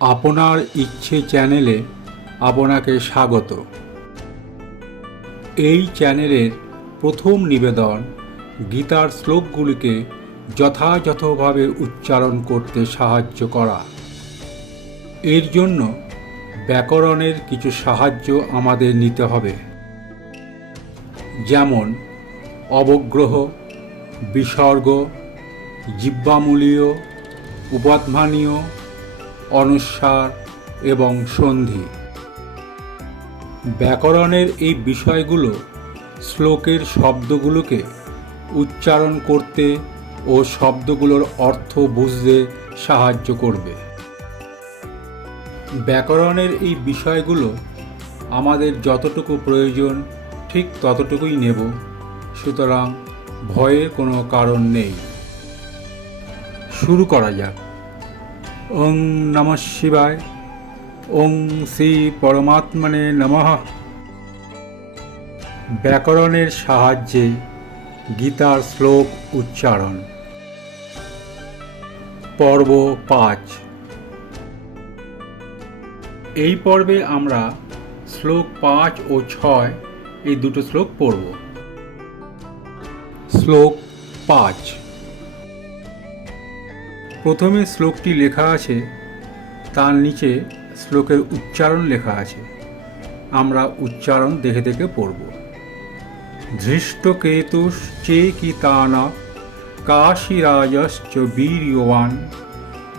আপনার ইচ্ছে চ্যানেলে আপনাকে স্বাগত। এই চ্যানেলের প্রথম নিবেদন গীতার শ্লোকগুলিকে যথাযথভাবে উচ্চারণ করতে সাহায্য করা। এর জন্য ব্যাকরণের কিছু সাহায্য আমাদের নিতে হবে, যেমন অবগ্রহ, বিসর্গ, জিহ্বামূলীয়, উপধ্মানীয়, অনুস্বার এবং সন্ধি। ব্যাকরণের এই বিষয়গুলো শ্লোকের শব্দগুলোকে উচ্চারণ করতে ও শব্দগুলোর অর্থ বুঝতে সাহায্য করবে। ব্যাকরণের এই বিষয়গুলো আমাদের যতটুকু প্রয়োজন ঠিক ততটুকুই নেব, সুতরাং ভয়ের কোনো কারণ নেই। শুরু করা যাক। ওং নমঃ শিবায়। ওং শ্রী পরমাত্মনে নমঃ। ব্যাকরণের সাহায্যে গীতার শ্লোক উচ্চারণ। পর্ব 5। এই পর্বে আমরা শ্লোক 5 ও 6 এই দুটো শ্লোক পড়ব। শ্লোক 5। প্রথমে শ্লোকটি লেখা আছে, তার নিচে শ্লোকের উচ্চারণ লেখা আছে। আমরা উচ্চারণ দেখে দেখে পড়ব। ধৃষ্টকেতুশ্চেকিতানা কাশীরাজশ্চ বীর্যবান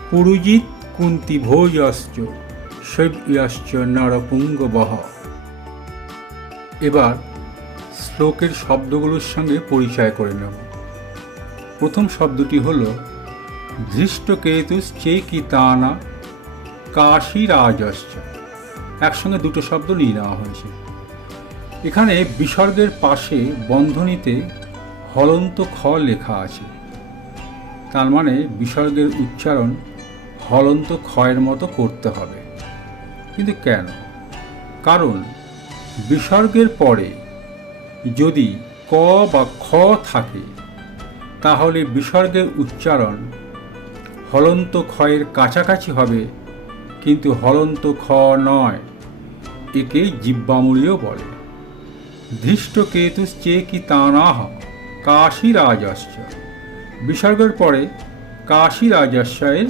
পুরুজিৎ কুন্তিভোজশ্চ শৈব্যশ্চ নরপুঙ্গবঃ। এবার শ্লোকের শব্দগুলোর সঙ্গে পরিচয় করে নেব। প্রথম শব্দটি হল ধৃষ্টকেতুশ্চেকিতানা কাশীরাজশ্চ। একসঙ্গে দুটো শব্দ নিয়ে নেওয়া হয়েছে। এখানে বিসর্গের পাশে বন্ধনীতে হলন্ত খ লেখা আছে। তার মানে বিসর্গের উচ্চারণ হলন্ত খয়ের মতো করতে হবে। কিন্তু কেন? কারণ বিসর্গের পরে যদি ক বা খ থাকে তাহলে বিসর্গের উচ্চারণ হলন্ত ক্ষয়ের কাছাকাছি হবে, কিন্তু হলন্ত খ নয়। একে জিহ্বামূলীয় বলে। ধৃষ্টকেতুশ্চেকিতানাঃ কাশীরাজশ্চ। বিসর্গের পরে কাশীরাজস্য এর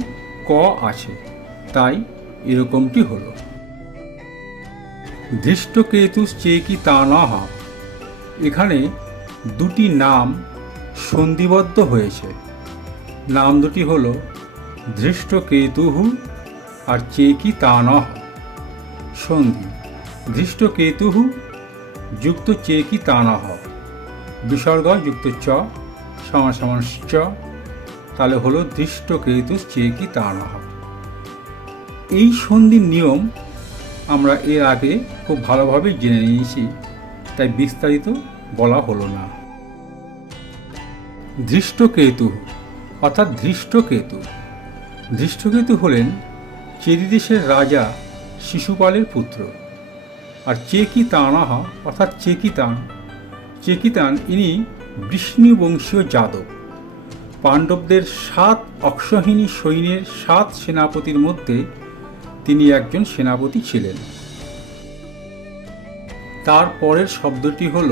ক আছে, তাই এরকমটি হল। ধৃষ্টকেতুশ্চেকিতানাঃ এখানে দুটি নাম সন্ধিবদ্ধ হয়েছে। নাম দুটি হল ধৃষ্টকেতুঃ আর চেকিতানঃ। সন্ধি ধৃষ্টকেতুঃ যুক্ত চেকিতানঃ, বিসর্গ যুক্ত চ সমান সমান চ, তাহলে হলো ধৃষ্টকেতুশ্চেকিতানঃ। এই সন্ধির নিয়ম আমরা এর আগে খুব ভালোভাবে জেনে নিয়েছি, তাই বিস্তারিত বলা হলো না। ধৃষ্টকেতু অর্থাৎ ধৃষ্টকেতু। ধৃষ্টকেতু হলেন চেদিদেশের রাজা শিশুপালের পুত্র। আর চেকিতানঃ অর্থাৎ চেকিতান ইনি বিষ্ণুবংশীয় যাদব। পাণ্ডবদের 7 অক্ষৌহিণী সৈন্যের 7 সেনাপতির মধ্যে তিনি একজন সেনাপতি ছিলেন। তার পরের শব্দটি হল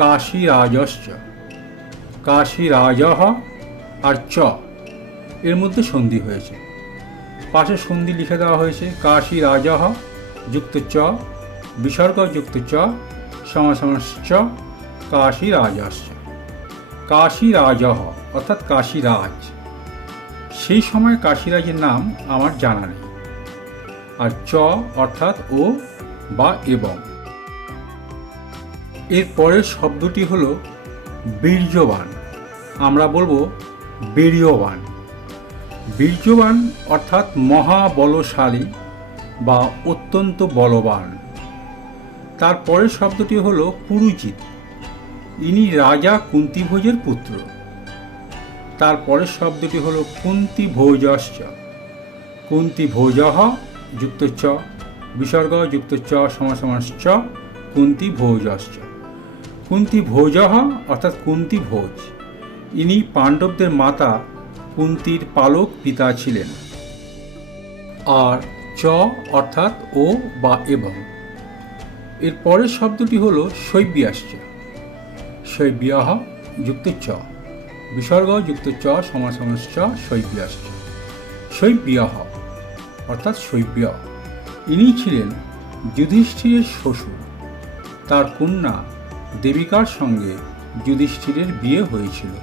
কাশীরাজশ্চ। কাশীরাজঃ আর চ এর মধ্যে সন্ধি হয়েছে। পাশে সন্ধি লিখে দেওয়া হয়েছে কাশীরাজঃ যুক্ত চ বিসর্গ যুক্ত চ সমান সমান চ কাশীরাজশ্চ। কাশীরাজঃ অর্থাৎ কাশীরাজ। সেই সময় কাশীরাজের নাম আমার জানা নেই। আর চ অর্থাৎ ও বা এবং। এর পরের শব্দটি হল বীর্যবান। আমরা বলবো বীর্যবান। বীর্যবান অর্থাৎ মহাবলশালী বা অত্যন্ত বলবান। তার পরের শব্দটি হল পুরুজিৎ। ইনি রাজা কুন্তিভোজের পুত্র। তার পরের শব্দটি হল কুন্তিভোজশ্চ। কুন্তিভোজঃ যুক্ত চ বিসর্গ যুক্ত চ সমান সমান চ কুন্তিভোজশ্চ। কুন্তিভোজঃ অর্থাৎ কুন্তিভোজ। ইনি পাণ্ডবদের মাতা কুন্তির পালক পিতা ছিলেন। আর চ অর্থাৎ ও বা এবং। এর পরের শব্দটি হল শৈব্যাশ্চ। শৈব্যাহ যুক্ত চ, বিসর্গ যুক্ত চ সমাস সমাস চ, শৈব্যাশ্চ। শৈব্যাহ অর্থাৎ শৈব্য, ইনি ছিলেন যুধিষ্ঠিরের শ্বশুর। তার কন্যা দেবিকার সঙ্গে যুধিষ্ঠিরের বিয়ে হয়েছিল।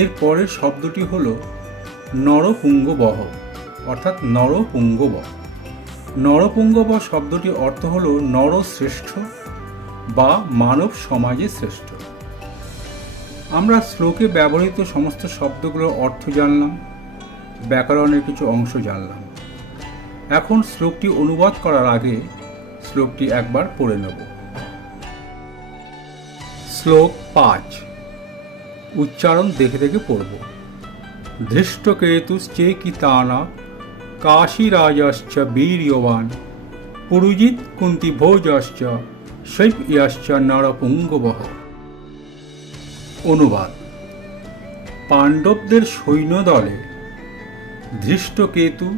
এর পরের শব্দটি হল নরপুঙ্গবহ অর্থাৎ নরপুঙ্গব। নরপুঙ্গব শব্দটি অর্থ হল নরশ্রেষ্ঠ বা মানব সমাজে শ্রেষ্ঠ। আমরা শ্লোকে ব্যবহৃত সমস্ত শব্দগুলোর অর্থ জানলাম, ব্যাকরণের কিছু অংশ জানলাম। এখন শ্লোকটি অনুবাদ করার আগে শ্লোকটি একবার পড়ে নেব। শ্লোক 5, উচ্চারণ দেখে দেখে পড়ব। ধৃষ্টকেতুশ্চেকিতানা কাশীরাজশ্চ বীর্যবান পুরুজিৎ কুন্তিভোজশ্চ শৈব্যাশ্চ নরপুঙ্গবঃ। অনুবাদ: পাণ্ডবদের সৈন্যদলে ধৃষ্টকেতু,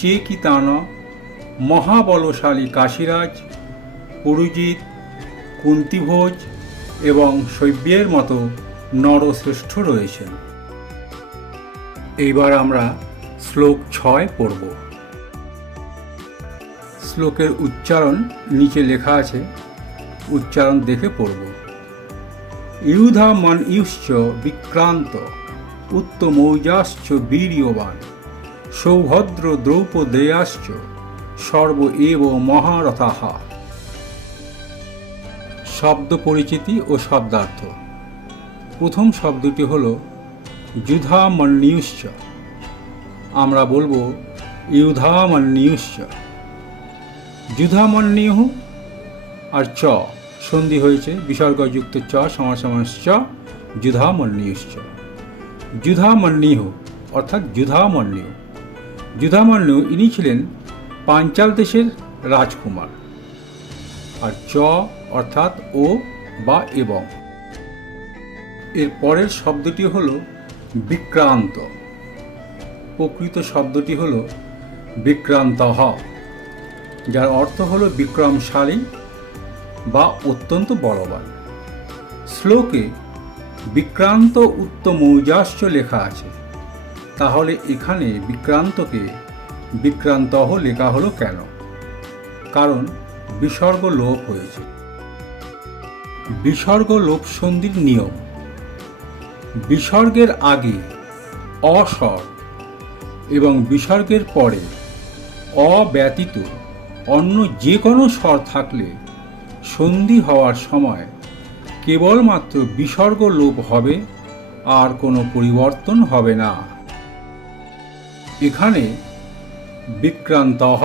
চেকিতানা, মহাবলশালী কাশীরাজ, পুরুজিৎ, কুন্তিভোজ এবং শৈব্যের মতো নরশ্রেষ্ঠ রয়েছেন। এইবার আমরা শ্লোক 6 পড়ব। শ্লোকের উচ্চারণ নিচে লেখা আছে, উচ্চারণ দেখে পড়ব। ইউধামন্যুশ্চ বিক্রান্ত উত্তমৌজাশ্চ বীর্যবান সৌভদ্র দ্রৌপদেয়াশ্চ সর্ব এব মহারথাঃ। শব্দ পরিচিতি ও শব্দার্থ। প্রথম শব্দটি হল যুধামন্যুশ্চ। আমরা বলবো ইউধামন্যুশ্চ। যুধামন্যুঃ আর চ সন্ধি হয়েছে, বিসর্গযুক্ত চ সমাস সমাস চ, যুধামন্যুশ্চ। যুধামন্যুঃ অর্থাৎ যুধামন্যু। যুধামন্যু ইনি ছিলেন পাঞ্চাল দেশের রাজকুমার। আর চ অর্থাৎ ও বা এবং। এর পরের শব্দটি হল বিক্রান্ত। প্রকৃত শব্দটি হল বিক্রান্তঃ, যার অর্থ হল বিক্রমশালী বা অত্যন্ত বলবান। শ্লোকে বিক্রান্ত উত্তমৌজাশ্চ লেখা আছে, তাহলে এখানে বিক্রান্তকে বিক্রান্তঃ লেখা হলো কেন? কারণ বিসর্গ লোপ হয়েছে। বিসর্গ লোপ সন্ধির নিয়ম: বিসর্গের আগে অস্বর এবং বিসর্গের পরে অ ব্যতীত অন্য যে কোনো স্বর থাকলে সন্ধি হওয়ার সময় কেবলমাত্র বিসর্গ লোপ হবে, আর কোনো পরিবর্তন হবে না। এখানে বিক্রান্তঃ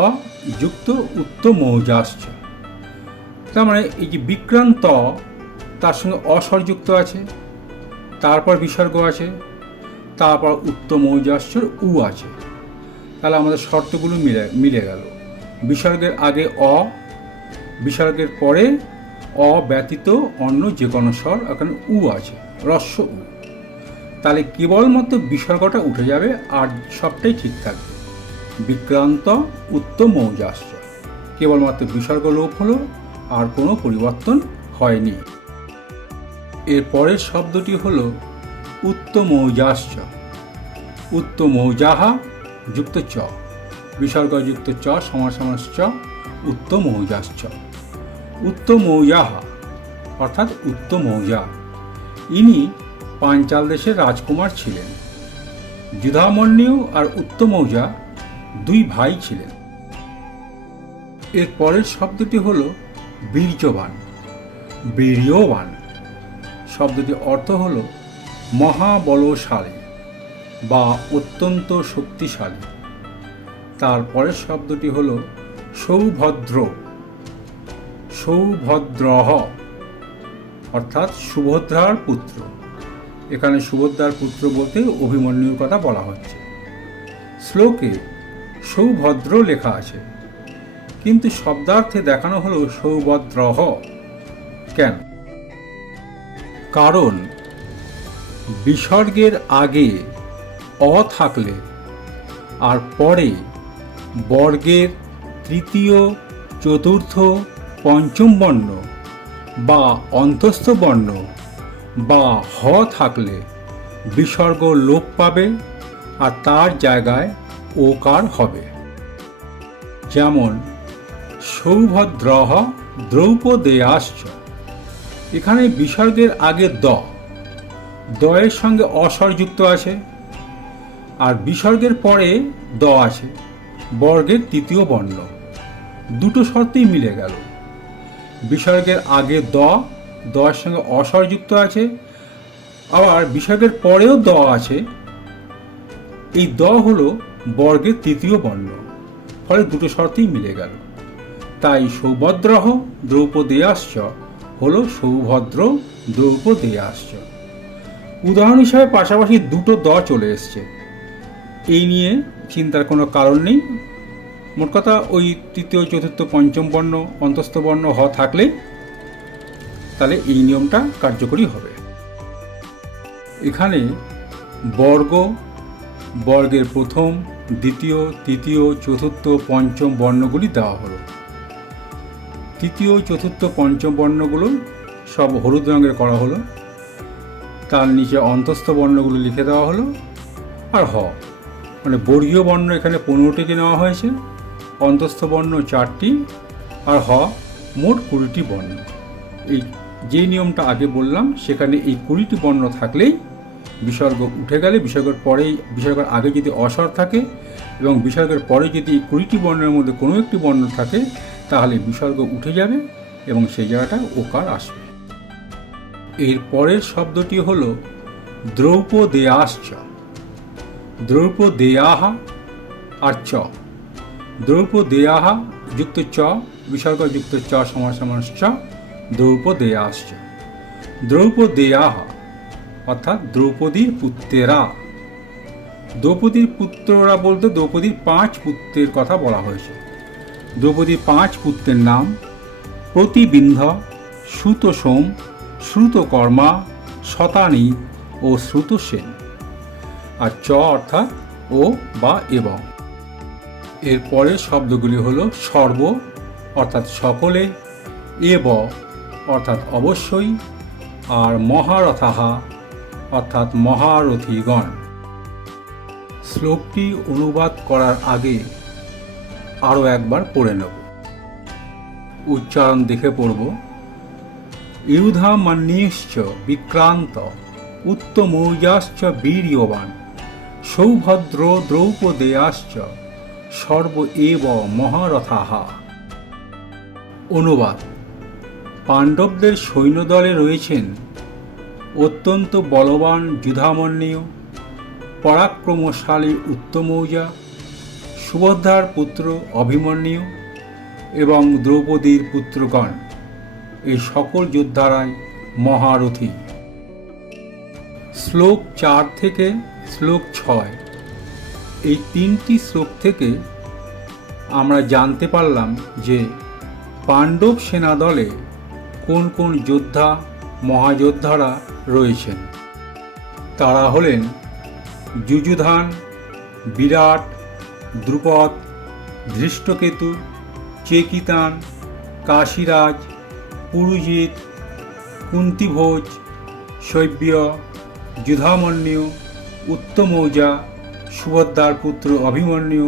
যুক্ত উত্তমৌজাশ্চ, তার মানে এই যে বিক্রান্ত তার সঙ্গে অস্বর যুক্ত আছে, তারপর বিসর্গ আছে, তারপর উত্তমৌজাশ্চর উ আছে। তাহলে আমাদের শর্তগুলো মিলে গেল। বিসর্গের আগে অ, বিসর্গের পরে অ ব্যতীত অন্য যে কোনো স্বর, এখানে উ আছে, রস্য উ। তাহলে কেবলমাত্র বিসর্গটা উঠে যাবে, আর সবটাই ঠিক থাকবে। বিক্রান্ত উত্তমৌজাশ্চ, কেবলমাত্র বিসর্গ লোপ হলো, আর কোনো পরিবর্তন হয়নি। এর পরের শব্দটি হল উত্তমৌজাশ্চ। উত্তমৌজাহা যুক্ত চ, বিসর্গযুক্ত চ সমাস সমাস চ, উত্তমৌজাশ্চ। উত্তমৌজাহা অর্থাৎ উত্তমৌজা, ইনি পাঞ্চাল দেশের রাজকুমার ছিলেন। যুধামন্যু আর উত্তমৌজা দুই ভাই ছিলেন। এর পরের শব্দটি হল বীর্যবান। বীর্যবান শব্দটির অর্থ হল মহাবলশালী বা অত্যন্ত শক্তিশালী। তার পরের শব্দটি হল সৌভদ্র। সৌভদ্রঃ অর্থাৎ সুভদ্রার পুত্র। এখানে সুভদ্রার পুত্র বলতে অভিমন্যুর কথা বলা হচ্ছে। শ্লোকে সৌভদ্র লেখা আছে, কিন্তু শব্দার্থে দেখানো হলো সৌভদ্রঃ। কেন? কারণ বিসর্গের আগে অ থাকলে আর পরে বর্গের তৃতীয়, চতুর্থ, পঞ্চম বর্ণ বা অন্তস্থ বর্ণ বা হ থাকলে বিসর্গ লোপ পাবে আর তার জায়গায় ওকার হবে। যেমন সৌভদ্রঃ দ্রৌপদেয়াশ্চ, এখানে বিসর্গের আগে দয়ের সঙ্গে অস্বর যুক্ত আছে আর বিসর্গের পরে দ আছে, বর্গের তৃতীয় বর্ণ। দুটো শর্তেই মিলে গেল। বিসর্গের আগে দয়ের সঙ্গে অস্বর যুক্ত আছে, আবার বিসর্গের পরেও দ আছে। এই দ হলো বর্গের তৃতীয় বর্ণ, ফলে দুটো শর্তেই মিলে গেল। তাই সৌভদ্রঃ দ্রৌপদেয়াশ্চ হলো সৌভদ্র দ্রৌপদেয়াশ্চ। উদাহরণ হিসাবে পাশাপাশি দুটো দ চলে এসছে, এই নিয়ে চিন্তার কোনো কারণ নেই। মোট কথা ওই তৃতীয়, চতুর্থ, পঞ্চম বর্ণ, অন্তস্থ বর্ণ হ থাকলে তাহলে এই নিয়মটা কার্যকরী হবে। এখানে বর্গের প্রথম, দ্বিতীয়, তৃতীয়, চতুর্থ, পঞ্চম বর্ণগুলি দেওয়া হলো। তৃতীয়, চতুর্থ, পঞ্চম বর্ণগুলো সব হলুদ রঙের করা হলো, তার নিচে অন্তস্থ বর্ণগুলো লিখে দেওয়া হলো। আর হ মানে বর্গীয় বর্ণ এখানে 15টিকে নেওয়া হয়েছে, অন্তস্থ বর্ণ 4টি আর হ মোট 20টি বর্ণ। এই যে নিয়মটা আগে বললাম সেখানে এই 20টি বর্ণ থাকলেই বিসর্গ উঠে গেলে, বিসর্গের আগে যদি অস্বর থাকে এবং বিসর্গের পরে যদি এই 20টি বর্ণের মধ্যে কোনো একটি বর্ণ থাকে তাহলে বিসর্গ উঠে যাবে এবং সেই জায়গাটা ওকার আসবে। এর পরের শব্দটি হল দ্রৌপদেয়াশ্চ। দ্রৌপদেয়াঃ আর চ, দ্রৌপদেয়াঃ যুক্ত চ, বিসর্গ যুক্ত চ সমান চ, দ্রৌপদেয়াশ্চ। দ্রৌপদেয়াঃ অর্থাৎ দ্রৌপদীর পুত্রেরা। দ্রৌপদীর পুত্ররা বলতে দ্রৌপদীর 5 পুত্রের কথা বলা হয়েছে। দ্রৌপদীর 5 পুত্রের নাম প্রতিবিন্ধ, শ্রুতসোম, শ্রুতকর্মা, শতানী ও শ্রুতসেন। আর চ অর্থাৎ ও বা এবং। এর পরের শব্দগুলি হলো সর্ব অর্থাৎ সকলে, এব অর্থাৎ অবশ্যই, আর মহারথাহা অর্থাৎ মহারথীগণ। শ্লোকটি অনুবাদ করার আগে আরও একবার পড়ে নেব। উচ্চারণ দেখে পড়ব। ইউধামন্যেশ্চ বিক্রান্ত উত্তমৌজাশ্চ বীর্যবান সৌভদ্র দ্রৌপদেয়াশ্চ সর্ব এব মহারথাহা। অনুবাদ। পাণ্ডবদের সৈন্যদলে রয়েছেন অত্যন্ত বলবান যুধামন্যেয়, পরাক্রমশালী উত্তমৌজা, সুভদ্রার পুত্র অভিমন্যু এবং দ্রৌপদীর পুত্রগণ। এই সকল যোদ্ধারাই মহারথী। শ্লোক 4 থেকে শ্লোক 6 এই 3টি শ্লোক থেকে আমরা জানতে পারলাম যে পাণ্ডব সেনাদলে কোন কোন যোদ্ধা, মহাযোদ্ধারা রয়েছেন। তারা হলেন যুযুধান, বিরাট, দ্রুপদ, ধৃষ্টকেতু, চেকিতান, কাশীরাজ, পুরুজিৎ, কুন্তিভোজ, শৈব্য, যুধামন্যু, উত্তমৌজা, সুভদ্রার পুত্র অভিমন্যু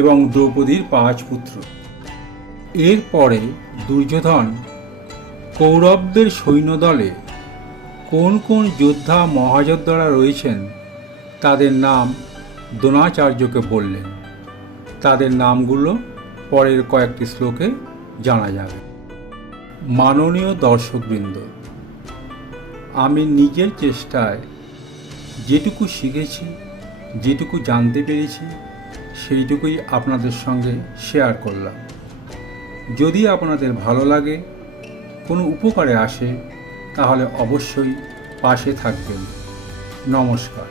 এবং দ্রৌপদীর 5 পুত্র। এরপরে দুর্যোধন কৌরবদের সৈন্যদলে কোন কোন যোদ্ধা, মহাযোদ্ধারা রয়েছেন তাদের নাম দ্রোণাচার্যকে বললেন। তাদের নামগুলো পরের কয়েকটি শ্লোকে জানা যাবে। মাননীয় দর্শকবৃন্দ, আমি নিজের চেষ্টায় যেটুকু শিখেছি, যেটুকু জানতে পেরেছি সেইটুকুই আপনাদের সঙ্গে শেয়ার করলাম। যদি আপনাদের ভালো লাগে, কোনো উপকারে আসে, তাহলে অবশ্যই পাশে থাকবেন। নমস্কার।